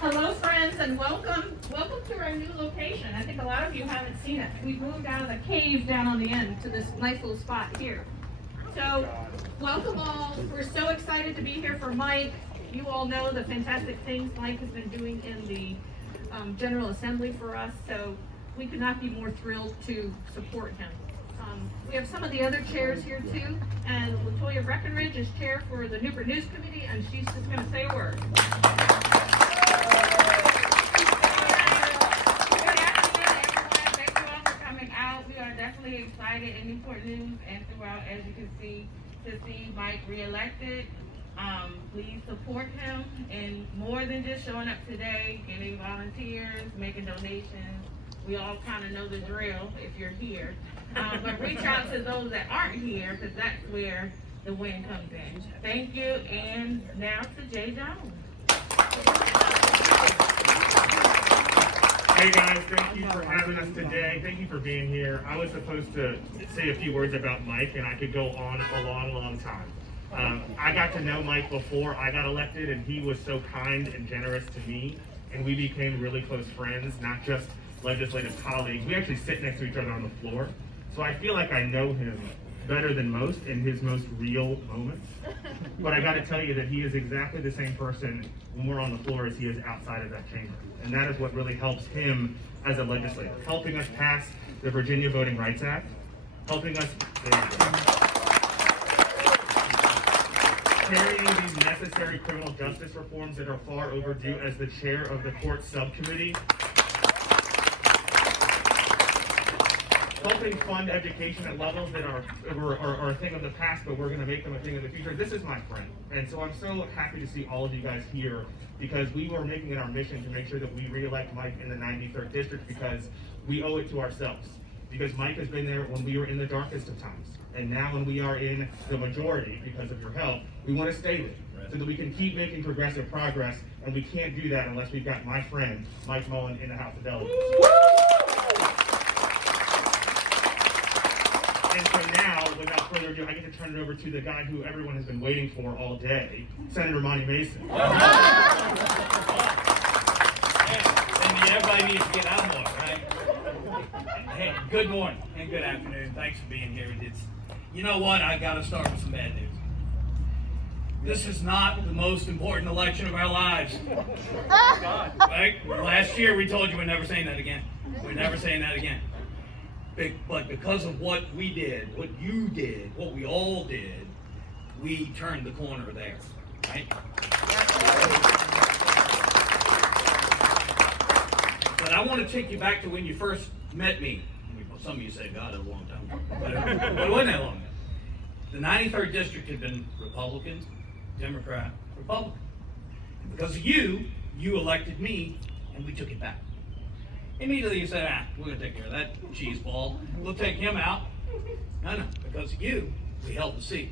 Hello, friends, and welcome to our new location. I think a lot of you haven't seen it. We've moved out of the cave down on the end to this nice little spot here. So, welcome all. We're so excited to be here for Mike. You all know the fantastic things Mike has been doing in the General Assembly for us, so we could not be more thrilled to support him. We have some of the other chairs here too, and Latoya Breckenridge is chair for the Newport News Committee, and she's just going to say a word. Definitely excited in Newport News and throughout, as you can see, to see Mike reelected. Please support him, and more than just showing up today, getting volunteers, making donations. We all kind of know the drill if you're here. But reach out to those that aren't here, because that's where the win comes in. Thank you, and now to Jay Jones. Hey guys, thank you for having us today. Thank you for being here. I was supposed to say a few words about Mike, and I could go on a long time. I got to know Mike before I got elected, and he was so kind and generous to me, and we became really close friends, not just legislative colleagues. We actually sit next to each other on the floor, so I feel like I know him better than most in his most real moments. But I got to tell you that he is exactly the same person when we're on the floor as he is outside of that chamber. And that is what really helps him as a legislator, helping us pass the Virginia Voting Rights Act, helping us carrying these necessary criminal justice reforms that are far overdue as the chair of the court subcommittee, helping fund education at levels that are a thing of the past, but we're going to make them a thing of the future. This is my friend. And so I'm so happy to see all of you guys here, because we were making it our mission to make sure that we re-elect Mike in the 93rd District, because we owe it to ourselves. Because Mike has been there when we were in the darkest of times. And now when we are in the majority, because of your help, we want to stay there, so that we can keep making progressive progress. And we can't do that unless we've got my friend, Mike Mullen, in the House of Delegates. And so now, without further ado, I get to turn it over to the guy who everyone has been waiting for all day, Senator Monty Mason. Everybody needs to get out more, right? Hey, good morning and good afternoon. Thanks for being here. You know what? I got to start with some bad news. This is not the most important election of our lives. Right? Last year we told you we're never saying that again. We're never saying that again. But because of what we did, what you did, what we all did, we turned the corner there, right? But I want to take you back to when you first met me. Some of you say, God, that was a long time ago. But it wasn't that long ago. The 93rd District had been Republican, Democrat, Republican. And because of you, you elected me, and we took it back. Immediately you said, we're going to take care of that cheese ball. We'll take him out. No, because of you, we held the seat.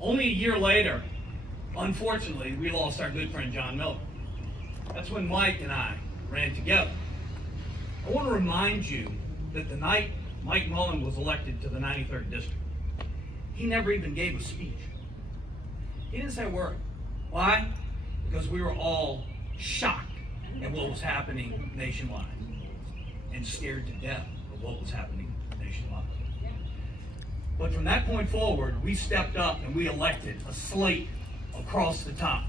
Only a year later, unfortunately, we lost our good friend John Miller. That's when Mike and I ran together. I want to remind you that the night Mike Mullen was elected to the 93rd District, he never even gave a speech. He didn't say a word. Why? Because we were all shocked at what was happening nationwide and scared to death of what was happening nationwide. But from that point forward, we stepped up and we elected a slate across the top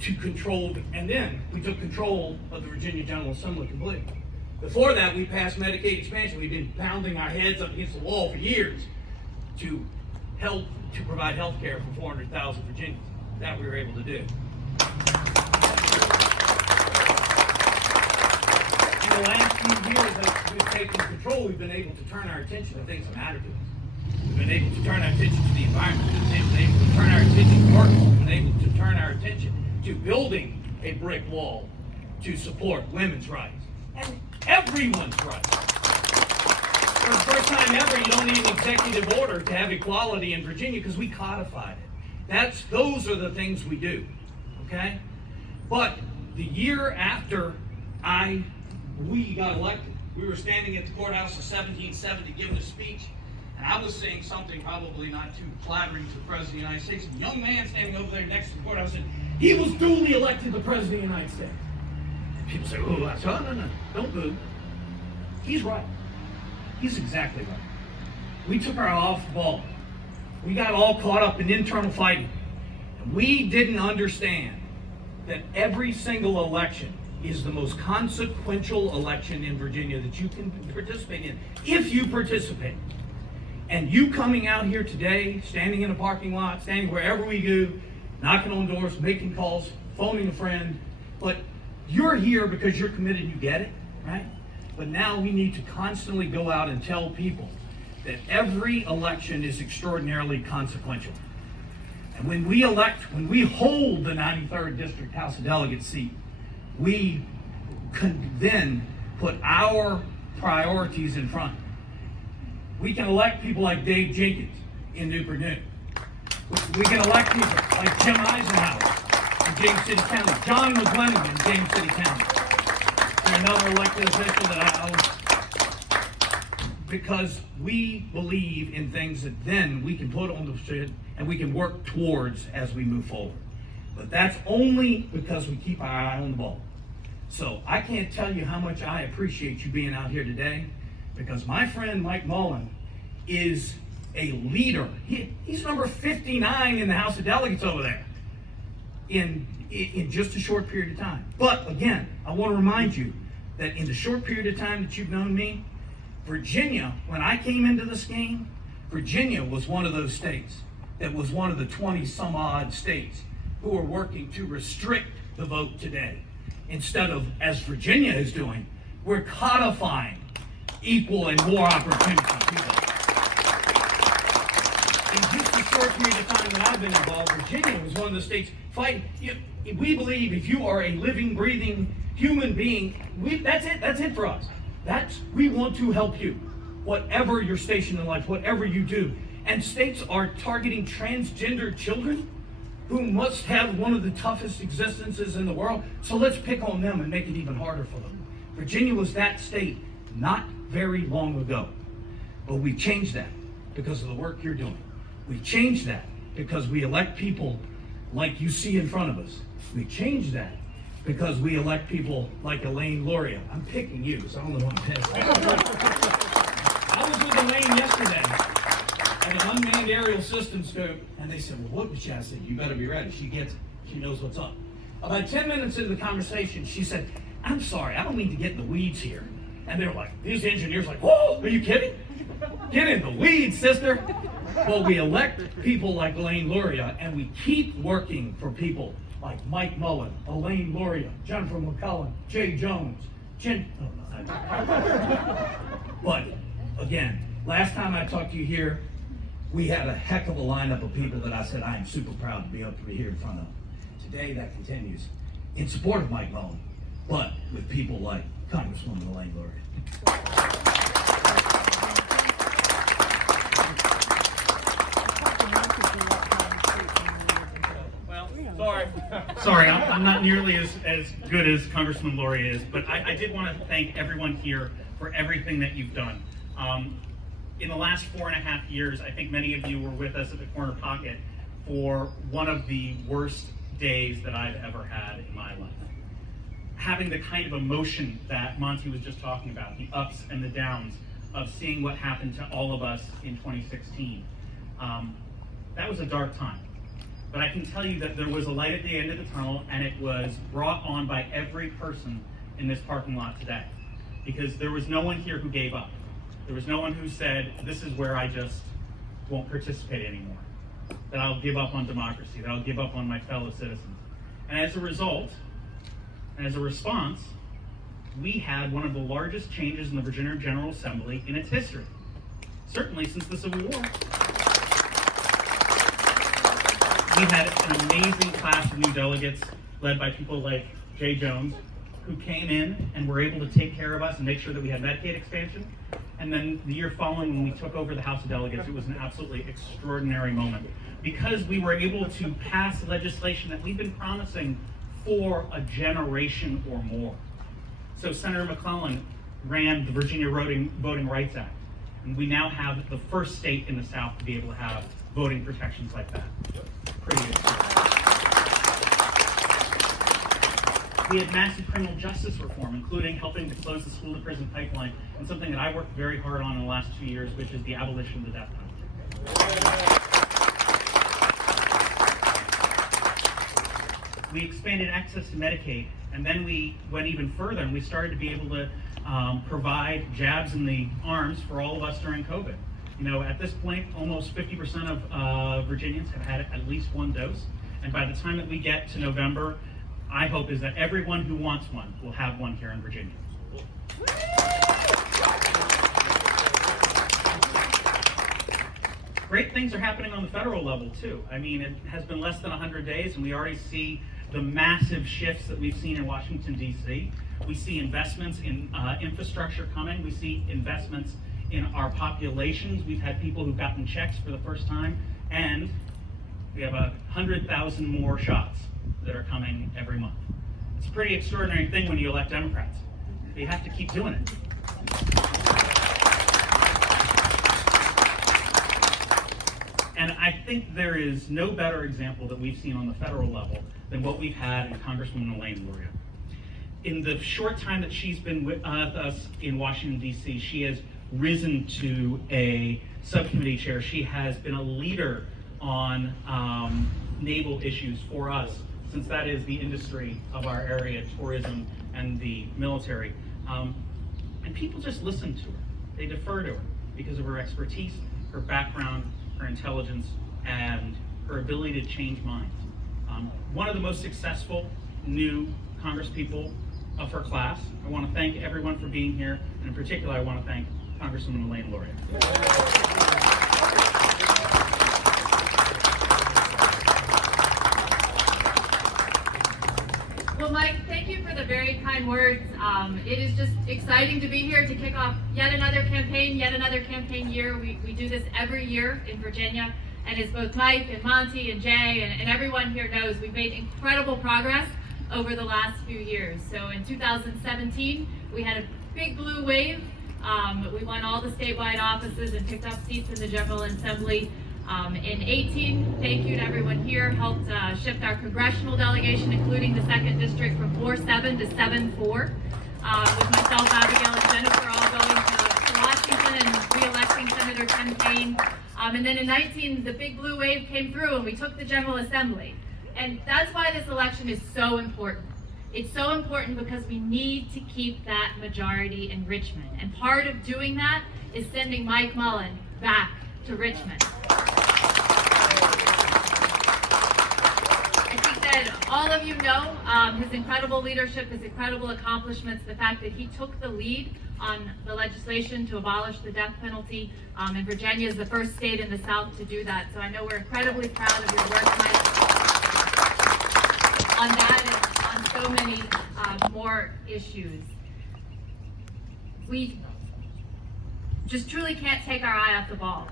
to control, and then we took control of the Virginia General Assembly completely. Before that, we passed Medicaid expansion. We've been pounding our heads up against the wall for years to provide health care for 400,000 Virginians. That we were able to do. In the last few years that we've taken control, we've been able to turn our attention to things that matter to us. We've been able to turn our attention to the environment. We've been able to turn our attention to work. We've been able to turn our attention to building a brick wall to support women's rights and everyone's rights. For the first time ever, you don't need an executive order to have equality in Virginia because we codified it. Those are the things we do, okay? But the year after we got elected, we were standing at the courthouse in 1770 giving a speech, and I was saying something probably not too flattering to the President of the United States. A young man standing over there next to the courthouse said, He was duly elected the President of the United States. People say, oh, that's, oh, no, don't boo. He's right. He's exactly right. We took our eye off the ball. We got all caught up in internal fighting. And we didn't understand that every single election is the most consequential election in Virginia that you can participate in, if you participate. And you coming out here today, standing in a parking lot, standing wherever we go, knocking on doors, making calls, phoning a friend, but you're here because you're committed, you get it, right? But now we need to constantly go out and tell people that every election is extraordinarily consequential. And when we hold the 93rd District House of Delegates seat, we can then put our priorities in front. We can elect people like Dave Jenkins in Newport. We can elect people like Jim Eisenhower in James City County, John McGlennon in James City County, and another elected official that I owe. Because we believe in things that then we can put on the street and we can work towards as we move forward. But that's only because we keep our eye on the ball. So I can't tell you how much I appreciate you being out here today, because my friend Mike Mullen is a leader. He's number 59 in the House of Delegates over there in just a short period of time. But again, I want to remind you that in the short period of time that you've known me, Virginia, when I came into this game, Virginia was one of those states that was one of the 20 some odd states who are working to restrict the vote today. Instead of, as Virginia is doing, we're codifying equal and more opportunity to vote. In just a short period of time that I've been involved, Virginia was one of the states fighting. We believe if you are a living, breathing human being, that's it for us. We want to help you, whatever your station in life, whatever you do. And states are targeting transgender children who must have one of the toughest existences in the world. So let's pick on them and make it even harder for them. Virginia was that state not very long ago. But we changed that because of the work you're doing. We changed that because we elect people like you see in front of us. We changed that because we elect people like Elaine Luria. I'm picking you, so I don't know what I'm pissed. I was with Elaine yesterday at an unmanned aerial systems scope, and they said, well, what did she? I said, you better be ready. She gets it. She knows what's up. About 10 minutes into the conversation, she said, I'm sorry, I don't mean to get in the weeds here. And they were like, these engineers like, whoa, are you kidding? Get in the weeds, sister. Well, we elect people like Elaine Luria, and we keep working for people like Mike Mullen, Elaine Luria, Jennifer McCullen, Jay Jones, But again, last time I talked to you here, we had a heck of a lineup of people that I said I am super proud to be able to be here in front of. Today that continues in support of Mike Mullen, but with people like Congresswoman Elaine Luria. Sorry, I'm not nearly as good as Congressman Luria is, but I did want to thank everyone here for everything that you've done. In the last 4.5 years, I think many of you were with us at the Corner Pocket for one of the worst days that I've ever had in my life. Having the kind of emotion that Monty was just talking about, the ups and the downs of seeing what happened to all of us in 2016, that was a dark time. But I can tell you that there was a light at the end of the tunnel, and it was brought on by every person in this parking lot today. Because there was no one here who gave up. There was no one who said, this is where I just won't participate anymore. That I'll give up on democracy, that I'll give up on my fellow citizens. And as a result, and as a response, we had one of the largest changes in the Virginia General Assembly in its history. Certainly since the Civil War. We had an amazing class of new delegates led by people like Jay Jones, who came in and were able to take care of us and make sure that we had Medicaid expansion. And then the year following, when we took over the House of Delegates, it was an absolutely extraordinary moment because we were able to pass legislation that we've been promising for a generation or more. So Senator McClellan ran the Virginia Voting Rights Act, and we now have the first state in the South to be able to have voting protections like that. Pretty good. We had massive criminal justice reform, including helping to close the school-to-prison pipeline, and something that I worked very hard on in the last 2 years, which is the abolition of the death penalty. We expanded access to Medicaid, and then we went even further, and we started to be able to provide jabs in the arms for all of us during COVID. You know, at this point, almost 50% of Virginians have had at least one dose, and by the time that we get to November, I hope is that everyone who wants one will have one here in Virginia. Great things are happening on the federal level too. I mean, it has been less than 100 days, and we already see the massive shifts that we've seen in Washington, D.C. We see investments in infrastructure coming. We see investments in our populations. We've had people who've gotten checks for the first time, and we have 100,000 more shots that are coming every month. It's a pretty extraordinary thing when you elect Democrats. You have to keep doing it. And I think there is no better example that we've seen on the federal level than what we've had in Congresswoman Elaine Luria. In the short time that she's been with us in Washington, D.C., she has risen to a subcommittee chair. She has been a leader on naval issues for us, since that is the industry of our area, tourism and the military. And people just listen to her. They defer to her because of her expertise, her background, her intelligence, and her ability to change minds. One of the most successful new congresspeople of her class. I want to thank everyone for being here, and in particular, I want to thank Congresswoman Elaine Luria. Well, Mike, thank you for the very kind words. It is just exciting to be here to kick off yet another campaign year. We do this every year in Virginia, and as both Mike and Monty and Jay and everyone here knows, we've made incredible progress over the last few years. So in 2017, we had a big blue wave. We won all the statewide offices and picked up seats in the General Assembly. In 18, thank you to everyone here, helped shift our congressional delegation, including the 2nd District, from 4-7 to 7-4, with myself, Abigail, and Jennifer all going to Washington and re-electing Senator Ken Payne. And then in 19, the big blue wave came through and we took the General Assembly. And that's why this election is so important. It's so important because we need to keep that majority in Richmond. And part of doing that is sending Mike Mullen back to Richmond. I think that all of you know his incredible leadership, his incredible accomplishments, the fact that he took the lead on the legislation to abolish the death penalty. And Virginia is the first state in the South to do that. So I know we're incredibly proud of your work, Mike, on that and on so many more issues. We just truly can't take our eye off the ball.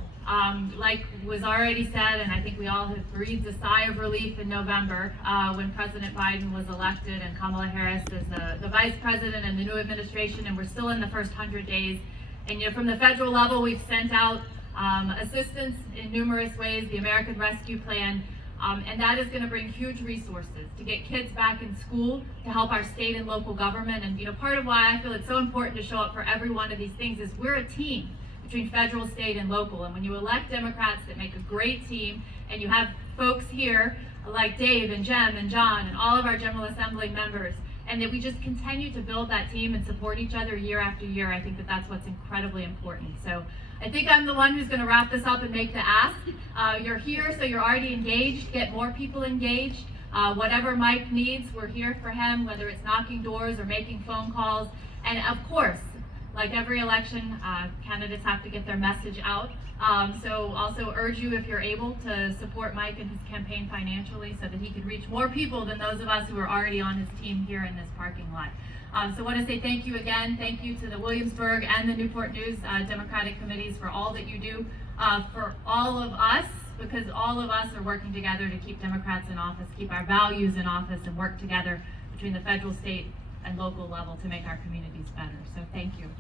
Like was already said, and I think we all have breathed a sigh of relief in November when President Biden was elected and Kamala Harris is the vice president in the new administration, and we're still in the first 100 days. And from the federal level, we've sent out assistance in numerous ways, the American Rescue Plan, and that is going to bring huge resources to get kids back in school, to help our state and local government. And part of why I feel it's so important to show up for every one of these things is we're a team between federal, state, and local. And when you elect Democrats that make a great team, and you have folks here like Dave and Jem and John and all of our General Assembly members, and that we just continue to build that team and support each other year after year, I think that that's what's incredibly important. So I think I'm the one who's going to wrap this up and make the ask. You're here, so you're already engaged. Get more people engaged. Whatever Mike needs, we're here for him, whether it's knocking doors or making phone calls. And of course, like every election, candidates have to get their message out. So also urge you, if you're able, to support Mike and his campaign financially so that he can reach more people than those of us who are already on his team here in this parking lot. So I want to say thank you again. Thank you to the Williamsburg and the Newport News Democratic committees for all that you do for all of us, because all of us are working together to keep Democrats in office, keep our values in office, and work together between the federal, state, and local level to make our communities better. So thank you.